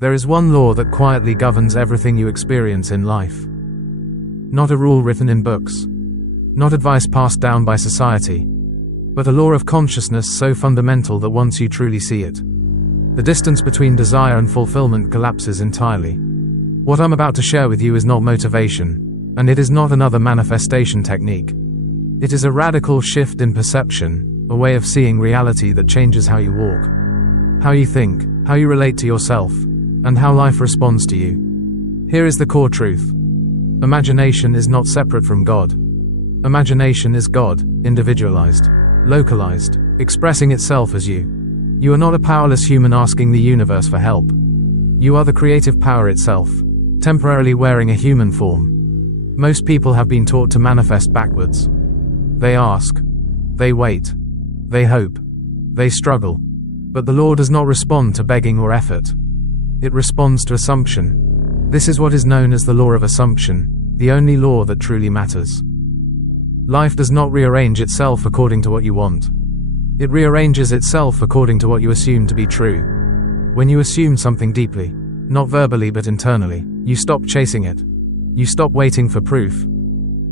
There is one law that quietly governs everything you experience in life. Not a rule written in books. Not advice passed down by society. But a law of consciousness so fundamental that once you truly see it, the distance between desire and fulfillment collapses entirely. What I'm about to share with you is not motivation, and it is not another manifestation technique. It is a radical shift in perception, a way of seeing reality that changes how you walk, how you think, how you relate to yourself, and how life responds to you. Here is the core truth. Imagination is not separate from God. Imagination is God, individualized, localized, expressing itself as you. You are not a powerless human asking the universe for help. You are the creative power itself, temporarily wearing a human form. Most people have been taught to manifest backwards. They ask, they wait, they hope, they struggle. But the law does not respond to begging or effort. It responds to assumption. This is what is known as the law of assumption, the only law that truly matters. Life does not rearrange itself according to what you want. It rearranges itself according to what you assume to be true. When you assume something deeply, not verbally but internally, you stop chasing it. You stop waiting for proof.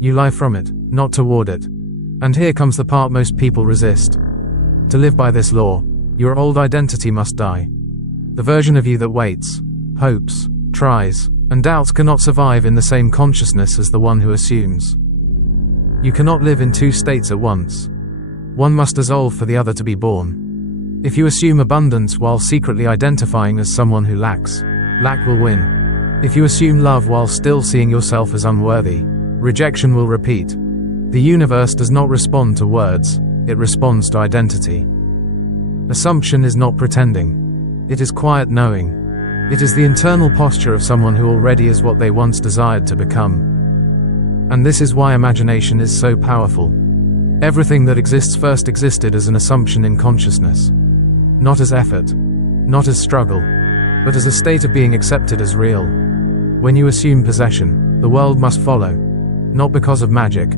You live from it, not toward it. And here comes the part most people resist. To live by this law, your old identity must die. The version of you that waits, hopes, tries, and doubts cannot survive in the same consciousness as the one who assumes. You cannot live in two states at once. One must dissolve for the other to be born. If you assume abundance while secretly identifying as someone who lacks, lack will win. If you assume love while still seeing yourself as unworthy, rejection will repeat. The universe does not respond to words, it responds to identity. Assumption is not pretending. It is quiet knowing. It is the internal posture of someone who already is what they once desired to become. And this is why imagination is so powerful. Everything that exists first existed as an assumption in consciousness. Not as effort, not as struggle, but as a state of being accepted as real. When you assume possession, the world must follow. Not because of magic,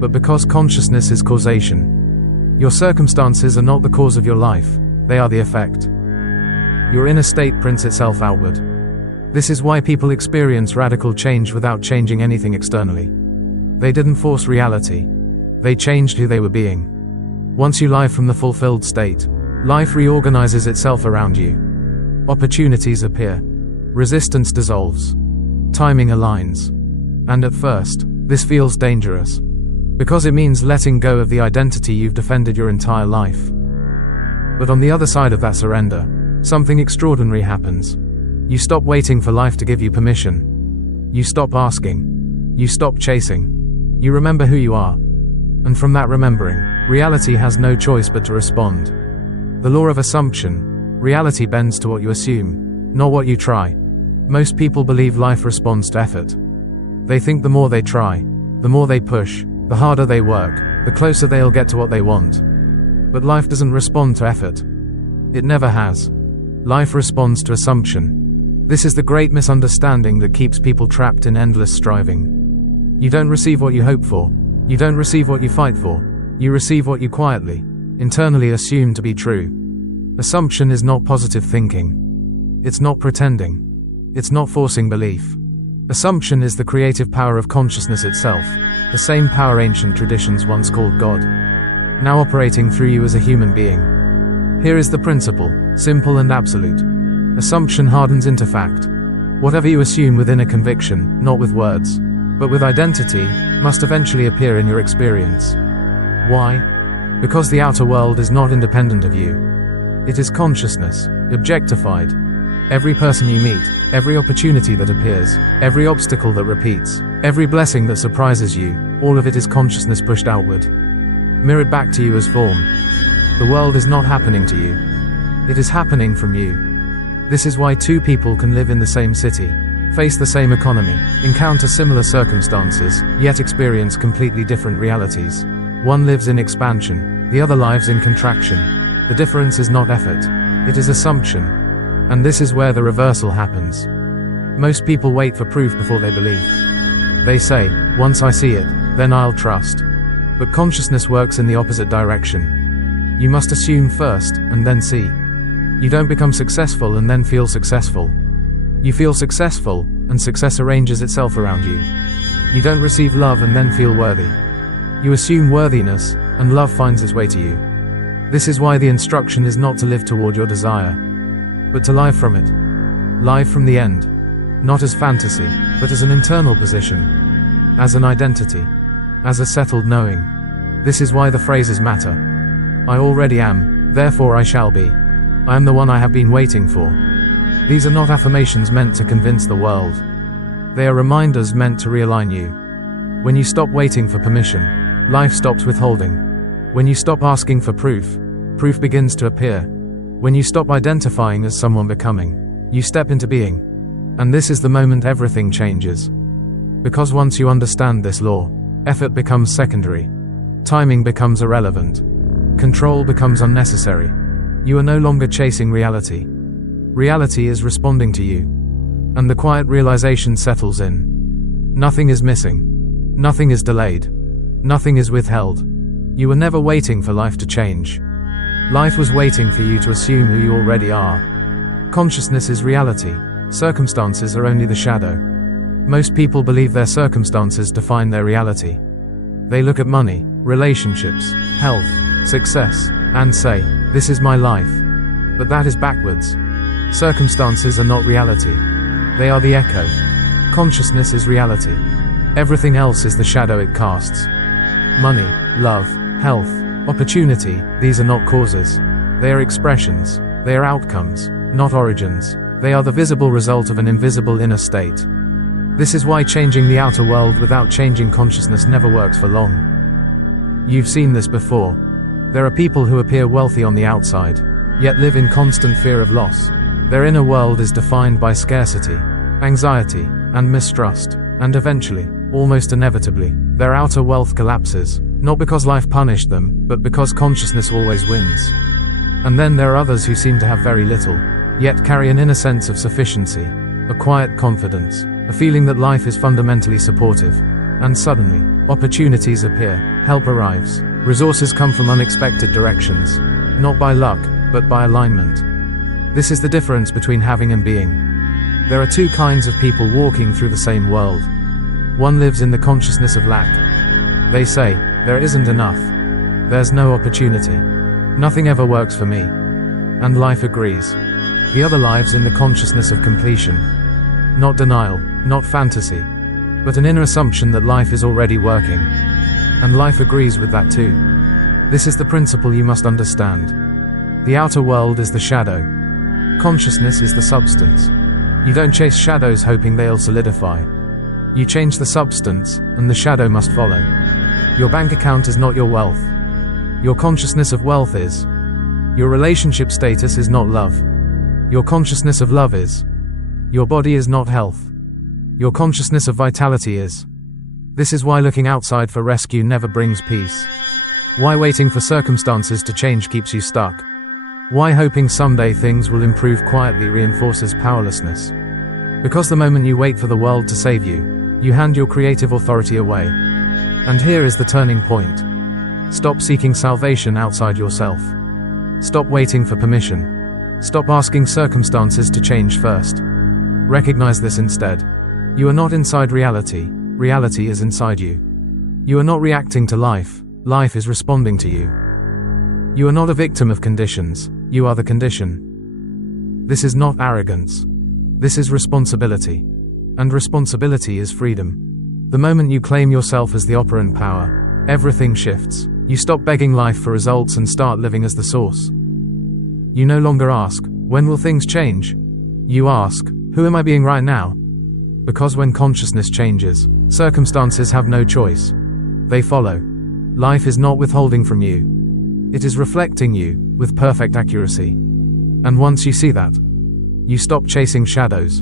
but because consciousness is causation. Your circumstances are not the cause of your life, they are the effect. Your inner state prints itself outward. This is why people experience radical change without changing anything externally. They didn't force reality. They changed who they were being. Once you live from the fulfilled state, life reorganizes itself around you. Opportunities appear. Resistance dissolves. Timing aligns. And at first, this feels dangerous. Because it means letting go of the identity you've defended your entire life. But on the other side of that surrender, something extraordinary happens. You stop waiting for life to give you permission. You stop asking. You stop chasing. You remember who you are. And from that remembering, reality has no choice but to respond. The law of assumption. Reality bends to what you assume, not what you try. Most people believe life responds to effort. They think the more they try, the more they push, the harder they work, the closer they'll get to what they want. But life doesn't respond to effort. It never has. Life responds to assumption. This is the great misunderstanding that keeps people trapped in endless striving. You don't receive what you hope for. You don't receive what you fight for. You receive what you quietly, internally assume to be true. Assumption is not positive thinking. It's not pretending. It's not forcing belief. Assumption is the creative power of consciousness itself, the same power ancient traditions once called God, now operating through you as a human being. Here is the principle, simple and absolute. Assumption hardens into fact. Whatever you assume within a conviction, not with words, but with identity, must eventually appear in your experience. Why? Because the outer world is not independent of you. It is consciousness, objectified. Every person you meet, every opportunity that appears, every obstacle that repeats, every blessing that surprises you, all of it is consciousness pushed outward, mirrored back to you as form. The world is not happening to you. It is happening from you. This is why two people can live in the same city, face the same economy, encounter similar circumstances, yet experience completely different realities. One lives in expansion, the other lives in contraction. The difference is not effort, it is assumption. And this is where the reversal happens. Most people wait for proof before they believe. They say, once I see it, then I'll trust. But consciousness works in the opposite direction. You must assume first, and then see. You don't become successful and then feel successful. You feel successful, and success arranges itself around you. You don't receive love and then feel worthy. You assume worthiness, and love finds its way to you. This is why the instruction is not to live toward your desire, but to live from it. Live from the end. Not as fantasy, but as an internal position. As an identity. As a settled knowing. This is why the phrases matter. I already am, therefore I shall be. I am the one I have been waiting for. These are not affirmations meant to convince the world. They are reminders meant to realign you. When you stop waiting for permission, life stops withholding. When you stop asking for proof, proof begins to appear. When you stop identifying as someone becoming, you step into being. And this is the moment everything changes. Because once you understand this law, effort becomes secondary. Timing becomes irrelevant. Control becomes unnecessary. You are no longer chasing reality. Reality is responding to you. And the quiet realization settles in. Nothing is missing. Nothing is delayed. Nothing is withheld. You were never waiting for life to change. Life was waiting for you to assume who you already are. Consciousness is reality. Circumstances are only the shadow. Most people believe their circumstances define their reality. They look at money, relationships, health, success, and say, "This is my life." But that is backwards. Circumstances are not reality. They are the echo. Consciousness is reality. Everything else is the shadow it casts. Money, love, health, opportunity, these are not causes. They are expressions. They are outcomes, not origins. They are the visible result of an invisible inner state. This is why changing the outer world without changing consciousness never works for long. You've seen this before. There are people who appear wealthy on the outside, yet live in constant fear of loss. Their inner world is defined by scarcity, anxiety, and mistrust, and eventually, almost inevitably, their outer wealth collapses, not because life punished them, but because consciousness always wins. And then there are others who seem to have very little, yet carry an inner sense of sufficiency, a quiet confidence, a feeling that life is fundamentally supportive. And suddenly, opportunities appear, help arrives, resources come from unexpected directions, not by luck, but by alignment. This is the difference between having and being. There are two kinds of people walking through the same world. One lives in the consciousness of lack. They say, there isn't enough. There's no opportunity. Nothing ever works for me. And life agrees. The other lives in the consciousness of completion. Not denial, not fantasy, but an inner assumption that life is already working. And life agrees with that too. This is the principle you must understand. The outer world is the shadow. Consciousness is the substance. You don't chase shadows hoping they'll solidify. You change the substance, and the shadow must follow. Your bank account is not your wealth. Your consciousness of wealth is. Your relationship status is not love. Your consciousness of love is. Your body is not health. Your consciousness of vitality is. This is why looking outside for rescue never brings peace. Why waiting for circumstances to change keeps you stuck. Why hoping someday things will improve quietly reinforces powerlessness. Because the moment you wait for the world to save you, you hand your creative authority away. And here is the turning point. Stop seeking salvation outside yourself. Stop waiting for permission. Stop asking circumstances to change first. Recognize this instead. You are not inside reality. Reality is inside you. You are not reacting to life. Life is responding to you. You are not a victim of conditions. You are the condition. This is not arrogance. This is responsibility. And responsibility is freedom. The moment you claim yourself as the operant power, everything shifts. You stop begging life for results and start living as the source. You no longer ask, when will things change? You ask, who am I being right now? Because when consciousness changes, circumstances have no choice. They follow. Life is not withholding from you. It is reflecting you, with perfect accuracy. And once you see that, you stop chasing shadows,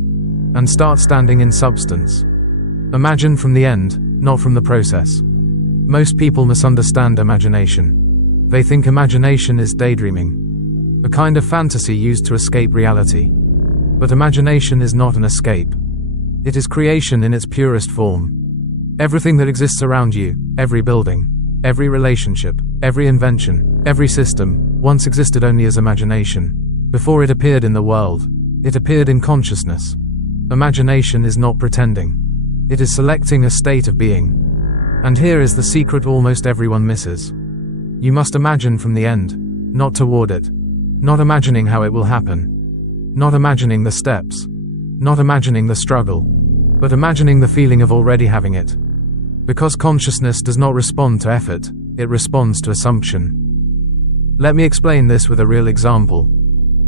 and start standing in substance. Imagine from the end, not from the process. Most people misunderstand imagination. They think imagination is daydreaming, a kind of fantasy used to escape reality. But imagination is not an escape. It is creation in its purest form. Everything that exists around you, every building, every relationship, every invention, every system, once existed only as imagination. Before it appeared in the world, it appeared in consciousness. Imagination is not pretending. It is selecting a state of being. And here is the secret almost everyone misses. You must imagine from the end, not toward it. Not imagining how it will happen. Not imagining the steps. Not imagining the struggle. But imagining the feeling of already having it. Because consciousness does not respond to effort, it responds to assumption. Let me explain this with a real example.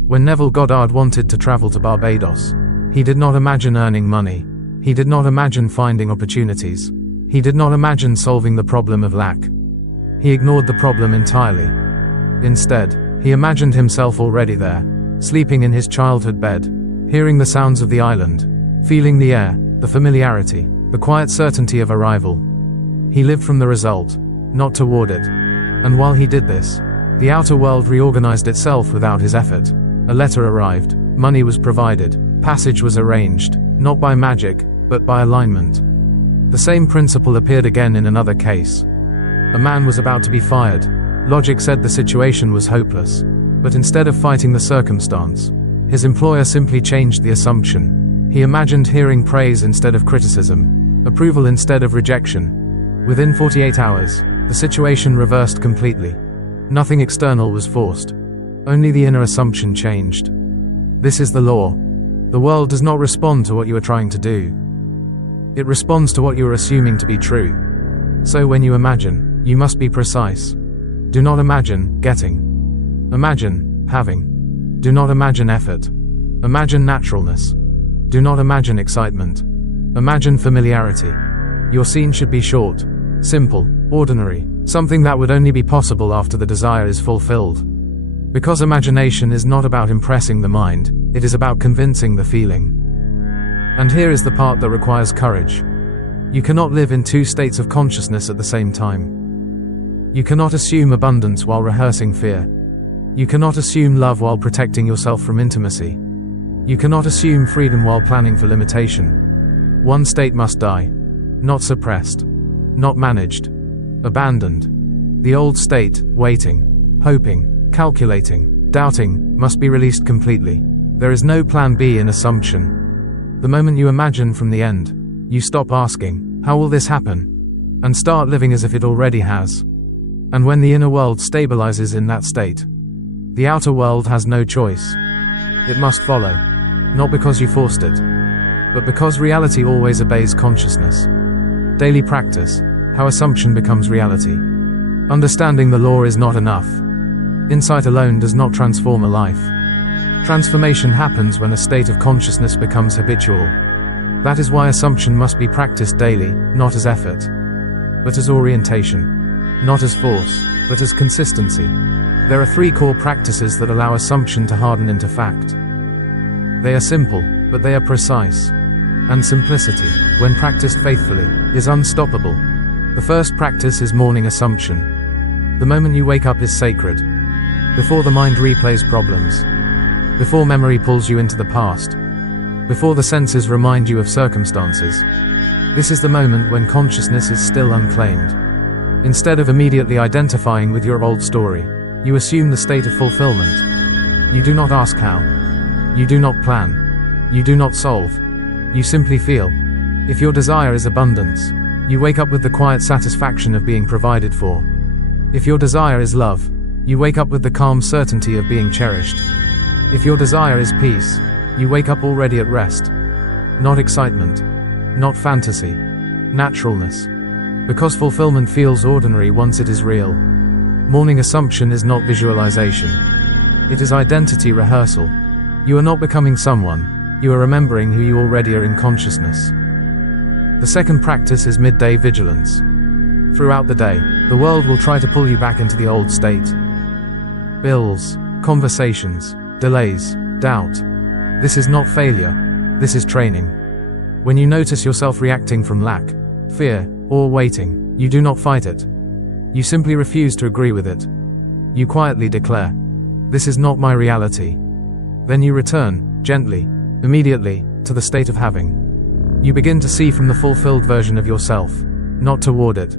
When Neville Goddard wanted to travel to Barbados, he did not imagine earning money. He did not imagine finding opportunities. He did not imagine solving the problem of lack. He ignored the problem entirely. Instead, he imagined himself already there, sleeping in his childhood bed, hearing the sounds of the island, feeling the air, the familiarity, the quiet certainty of arrival. He lived from the result, not toward it. And while he did this, the outer world reorganized itself without his effort. A letter arrived, money was provided, passage was arranged, not by magic, but by alignment. The same principle appeared again in another case. A man was about to be fired. Logic said the situation was hopeless. But instead of fighting the circumstance, his employer simply changed the assumption. He imagined hearing praise instead of criticism, approval instead of rejection. Within 48 hours, the situation reversed completely. Nothing external was forced. Only the inner assumption changed. This is the law. The world does not respond to what you are trying to do. It responds to what you are assuming to be true. So when you imagine, you must be precise. Do not imagine getting. Imagine having. Do not imagine effort. Imagine naturalness. Do not imagine excitement. Imagine familiarity. Your scene should be short, simple, ordinary, something that would only be possible after the desire is fulfilled. Because imagination is not about impressing the mind, it is about convincing the feeling. And here is the part that requires courage. You cannot live in two states of consciousness at the same time. You cannot assume abundance while rehearsing fear. You cannot assume love while protecting yourself from intimacy. You cannot assume freedom while planning for limitation. One state must die. Not suppressed. Not managed. Abandoned. The old state, waiting, hoping, calculating, doubting, must be released completely. There is no plan B in assumption. The moment you imagine from the end, you stop asking, how will this happen? And start living as if it already has. And when the inner world stabilizes in that state, the outer world has no choice. It must follow. Not because you forced it, but because reality always obeys consciousness. Daily practice, how assumption becomes reality. Understanding the law is not enough. Insight alone does not transform a life. Transformation happens when a state of consciousness becomes habitual. That is why assumption must be practiced daily, not as effort, but as orientation. Not as force, but as consistency. There are 3 core practices that allow assumption to harden into fact. They are simple, but they are precise. And simplicity, when practiced faithfully, is unstoppable. The first practice is morning assumption. The moment you wake up is sacred. Before the mind replays problems. Before memory pulls you into the past. Before the senses remind you of circumstances. This is the moment when consciousness is still unclaimed. Instead of immediately identifying with your old story, you assume the state of fulfillment. You do not ask how. You do not plan. You do not solve. You simply feel. If your desire is abundance, you wake up with the quiet satisfaction of being provided for. If your desire is love, you wake up with the calm certainty of being cherished. If your desire is peace, you wake up already at rest. Not excitement. Not fantasy. Naturalness. Because fulfillment feels ordinary once it is real. Morning assumption is not visualization. It is identity rehearsal. You are not becoming someone, you are remembering who you already are in consciousness. The second practice is midday vigilance. Throughout the day, the world will try to pull you back into the old state. Bills, conversations, delays, doubt. This is not failure, this is training. When you notice yourself reacting from lack, fear, or waiting, you do not fight it. You simply refuse to agree with it. You quietly declare, "This is not my reality." Then you return, gently, immediately, to the state of having. You begin to see from the fulfilled version of yourself, not toward it.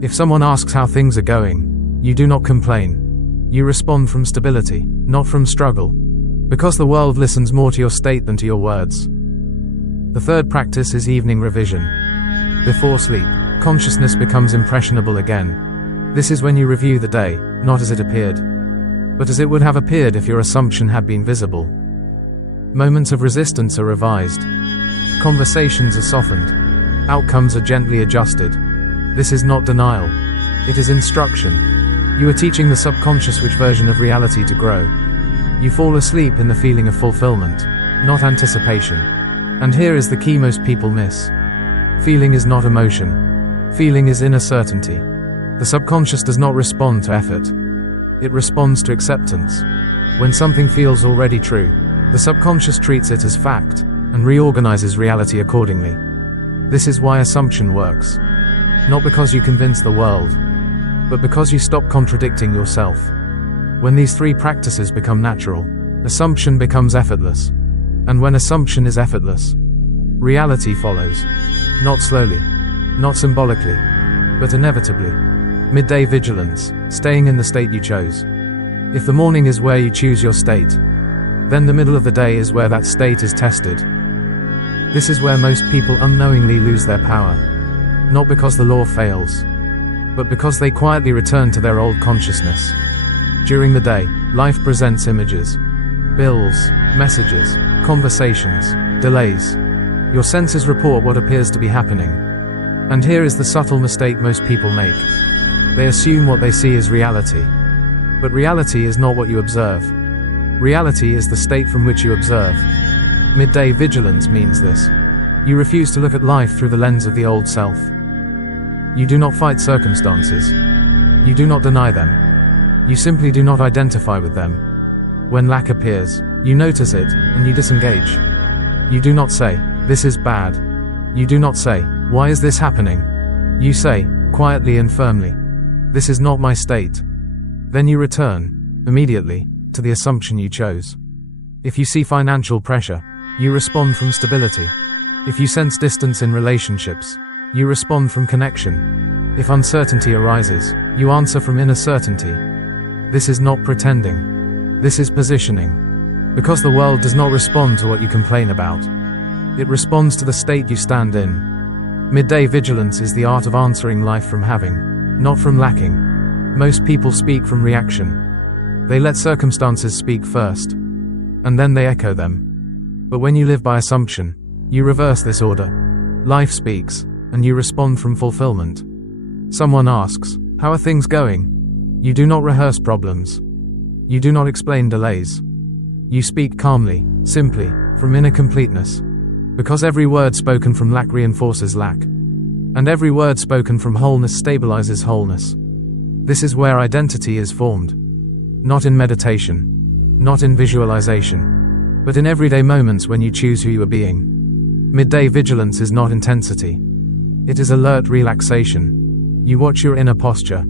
If someone asks how things are going, you do not complain. You respond from stability, not from struggle. Because the world listens more to your state than to your words. The third practice is evening revision. Before sleep, consciousness becomes impressionable again. This is when you review the day, not as it appeared, but as it would have appeared if your assumption had been visible. Moments of resistance are revised. Conversations are softened. Outcomes are gently adjusted. This is not denial. It is instruction. You are teaching the subconscious which version of reality to grow. You fall asleep in the feeling of fulfillment, not anticipation. And here is the key most people miss. Feeling is not emotion. Feeling is inner certainty. The subconscious does not respond to effort. It responds to acceptance. When something feels already true, the subconscious treats it as fact, and reorganizes reality accordingly. This is why assumption works. Not because you convince the world, but because you stop contradicting yourself. When these three practices become natural, assumption becomes effortless. And when assumption is effortless, reality follows. Not slowly, not symbolically, but inevitably. Midday vigilance, staying in the state you chose. If the morning is where you choose your state, then the middle of the day is where that state is tested. This is where most people unknowingly lose their power. Not because the law fails, but because they quietly return to their old consciousness. During the day, life presents images, bills, messages, conversations, delays. Your senses report what appears to be happening. And here is the subtle mistake most people make. They assume what they see is reality. But reality is not what you observe. Reality is the state from which you observe. Midday vigilance means this. You refuse to look at life through the lens of the old self. You do not fight circumstances. You do not deny them. You simply do not identify with them. When lack appears, you notice it, and you disengage. You do not say, "This is bad." You do not say, "Why is this happening?" You say, quietly and firmly, "This is not my state." Then you return, immediately, to the assumption you chose. If you see financial pressure, you respond from stability. If you sense distance in relationships, you respond from connection. If uncertainty arises, you answer from inner certainty. This is not pretending. This is positioning. Because the world does not respond to what you complain about. It responds to the state you stand in. Midday vigilance is the art of answering life from having, not from lacking. Most people speak from reaction. They let circumstances speak first, and then they echo them. But when you live by assumption, you reverse this order. Life speaks, and you respond from fulfillment. Someone asks, "How are things going?" You do not rehearse problems. You do not explain delays. You speak calmly, simply, from inner completeness. Because every word spoken from lack reinforces lack. And every word spoken from wholeness stabilizes wholeness. This is where identity is formed. Not in meditation. Not in visualization. But in everyday moments when you choose who you are being. Midday vigilance is not intensity. It is alert relaxation. You watch your inner posture.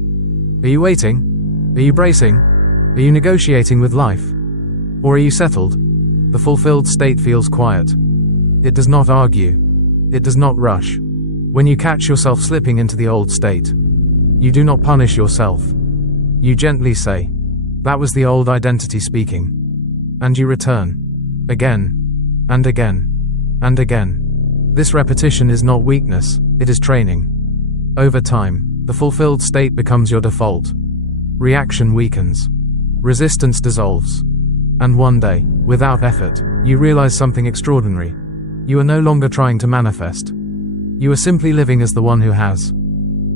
Are you waiting? Are you bracing? Are you negotiating with life? Or are you settled? The fulfilled state feels quiet. It does not argue. It does not rush. When you catch yourself slipping into the old state, you do not punish yourself. You gently say, "That was the old identity speaking." And you return. Again. And again. And again. This repetition is not weakness, it is training. Over time, the fulfilled state becomes your default. Reaction weakens. Resistance dissolves. And one day, without effort, you realize something extraordinary. You are no longer trying to manifest. You are simply living as the one who has.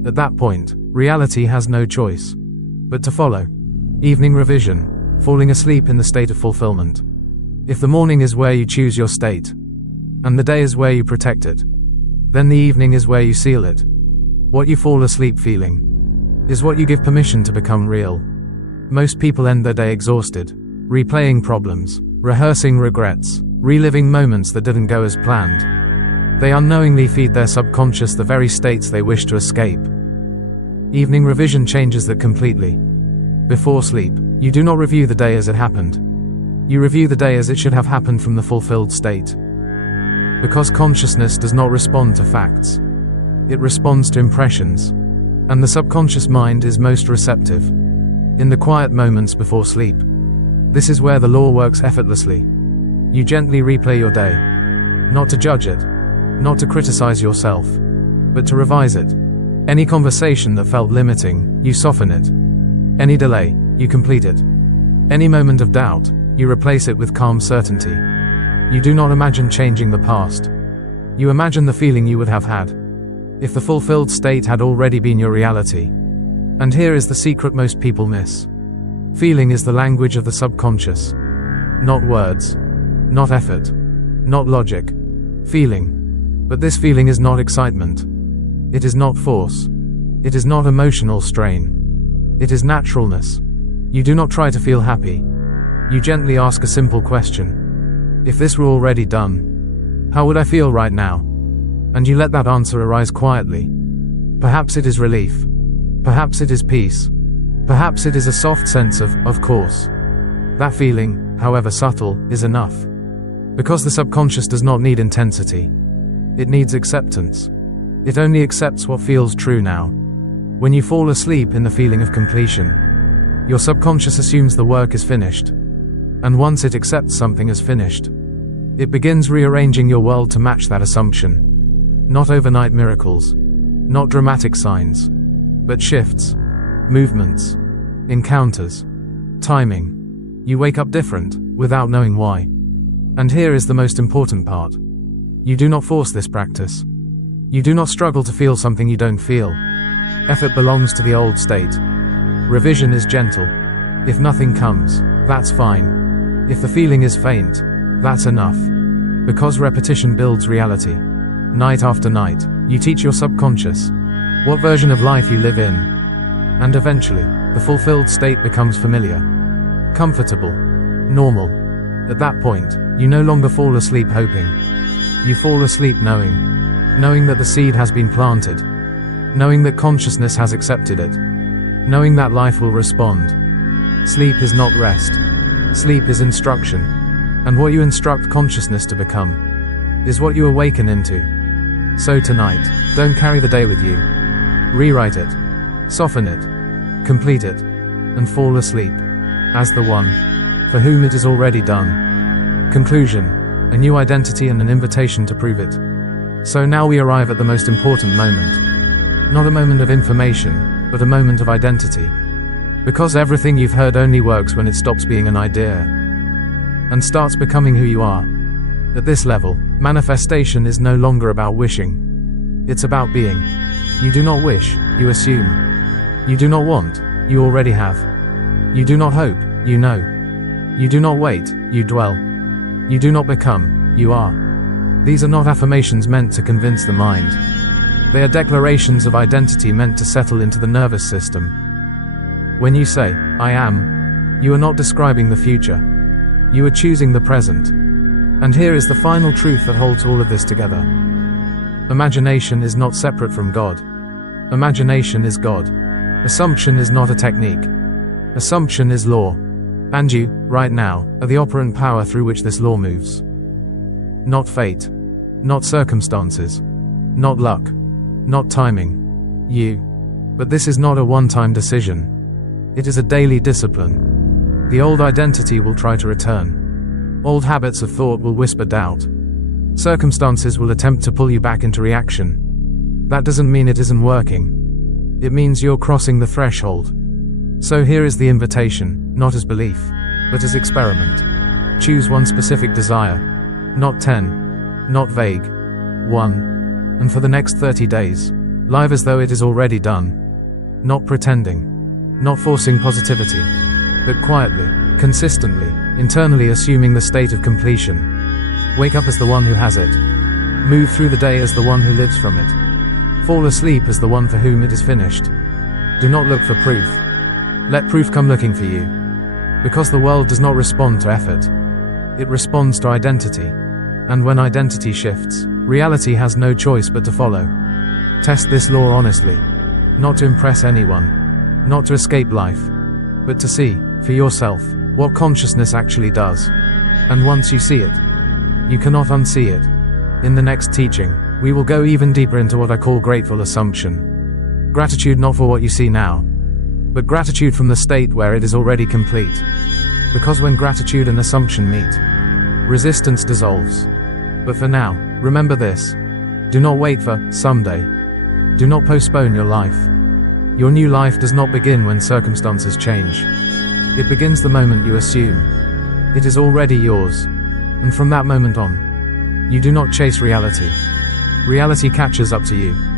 At that point, reality has no choice but to follow. Evening revision, falling asleep in the state of fulfillment. If the morning is where you choose your state, and the day is where you protect it, then the evening is where you seal it. What you fall asleep feeling is what you give permission to become real. Most people end their day exhausted, replaying problems, rehearsing regrets, reliving moments that didn't go as planned. They unknowingly feed their subconscious the very states they wish to escape. Evening revision changes that completely. Before sleep, you do not review the day as it happened. You review the day as it should have happened from the fulfilled state. Because consciousness does not respond to facts. It responds to impressions. And the subconscious mind is most receptive. In the quiet moments before sleep. This is where the law works effortlessly. You gently replay your day. Not to judge it. Not to criticize yourself. But to revise it. Any conversation that felt limiting, you soften it. Any delay, you complete it. Any moment of doubt, you replace it with calm certainty. You do not imagine changing the past. You imagine the feeling you would have had if the fulfilled state had already been your reality. And here is the secret most people miss. Feeling is the language of the subconscious. Not words. Not effort. Not logic. Feeling. But this feeling is not excitement. It is not force. It is not emotional strain. It is naturalness. You do not try to feel happy. You gently ask a simple question. If this were already done, how would I feel right now? And you let that answer arise quietly. Perhaps it is relief. Perhaps it is peace. Perhaps it is a soft sense of course. That feeling, however subtle, is enough. Because the subconscious does not need intensity. It needs acceptance. It only accepts what feels true now. When you fall asleep in the feeling of completion, your subconscious assumes the work is finished. And once it accepts something as finished, it begins rearranging your world to match that assumption. Not overnight miracles. Not dramatic signs. But shifts. Movements. Encounters. Timing. You wake up different, without knowing why. And here is the most important part. You do not force this practice. You do not struggle to feel something you don't feel. Effort belongs to the old state. Revision is gentle. If nothing comes, that's fine. If the feeling is faint, that's enough. Because repetition builds reality. Night after night, you teach your subconscious what version of life you live in. And eventually, the fulfilled state becomes familiar. Comfortable. Normal. At that point, you no longer fall asleep hoping. You fall asleep knowing that the seed has been planted. Knowing that consciousness has accepted it. Knowing that life will respond. Sleep is not rest. Sleep is instruction. And what you instruct consciousness to become is what you awaken into. So tonight, don't carry the day with you. Rewrite it. Soften it. Complete it. And fall asleep as the one for whom it is already done. Conclusion. A new identity and an invitation to prove it. So now we arrive at the most important moment. Not a moment of information, but a moment of identity. Because everything you've heard only works when it stops being an idea and starts becoming who you are. At this level, manifestation is no longer about wishing. It's about being. You do not wish, you assume. You do not want, you already have. You do not hope, you know. You do not wait, you dwell. You do not become, you are. These are not affirmations meant to convince the mind. They are declarations of identity meant to settle into the nervous system. When you say, I am, you are not describing the future. You are choosing the present. And here is the final truth that holds all of this together. Imagination is not separate from God. Imagination is God. Assumption is not a technique. Assumption is law. And you, right now, are the operant power through which this law moves. Not fate. Not circumstances. Not luck. Not timing. You. But this is not a one-time decision. It is a daily discipline. The old identity will try to return. Old habits of thought will whisper doubt. Circumstances will attempt to pull you back into reaction. That doesn't mean it isn't working. It means you're crossing the threshold. So here is the invitation, not as belief, but as experiment. Choose one specific desire. Not 10. Not vague. 1. And for the next 30 days, live as though it is already done. Not pretending. Not forcing positivity. But quietly, consistently, internally assuming the state of completion. Wake up as the one who has it. Move through the day as the one who lives from it. Fall asleep as the one for whom it is finished. Do not look for proof. Let proof come looking for you. Because the world does not respond to effort. It responds to identity. And when identity shifts, reality has no choice but to follow. Test this law honestly. Not to impress anyone. Not to escape life. But to see, for yourself, what consciousness actually does. And once you see it, you cannot unsee it. In the next teaching, we will go even deeper into what I call grateful assumption. Gratitude not for what you see now, but gratitude from the state where it is already complete. Because when gratitude and assumption meet, resistance dissolves. But for now, remember this. Do not wait for someday. Do not postpone your life. Your new life does not begin when circumstances change. It begins the moment you assume. It is already yours. And from that moment on, you do not chase reality. Reality catches up to you.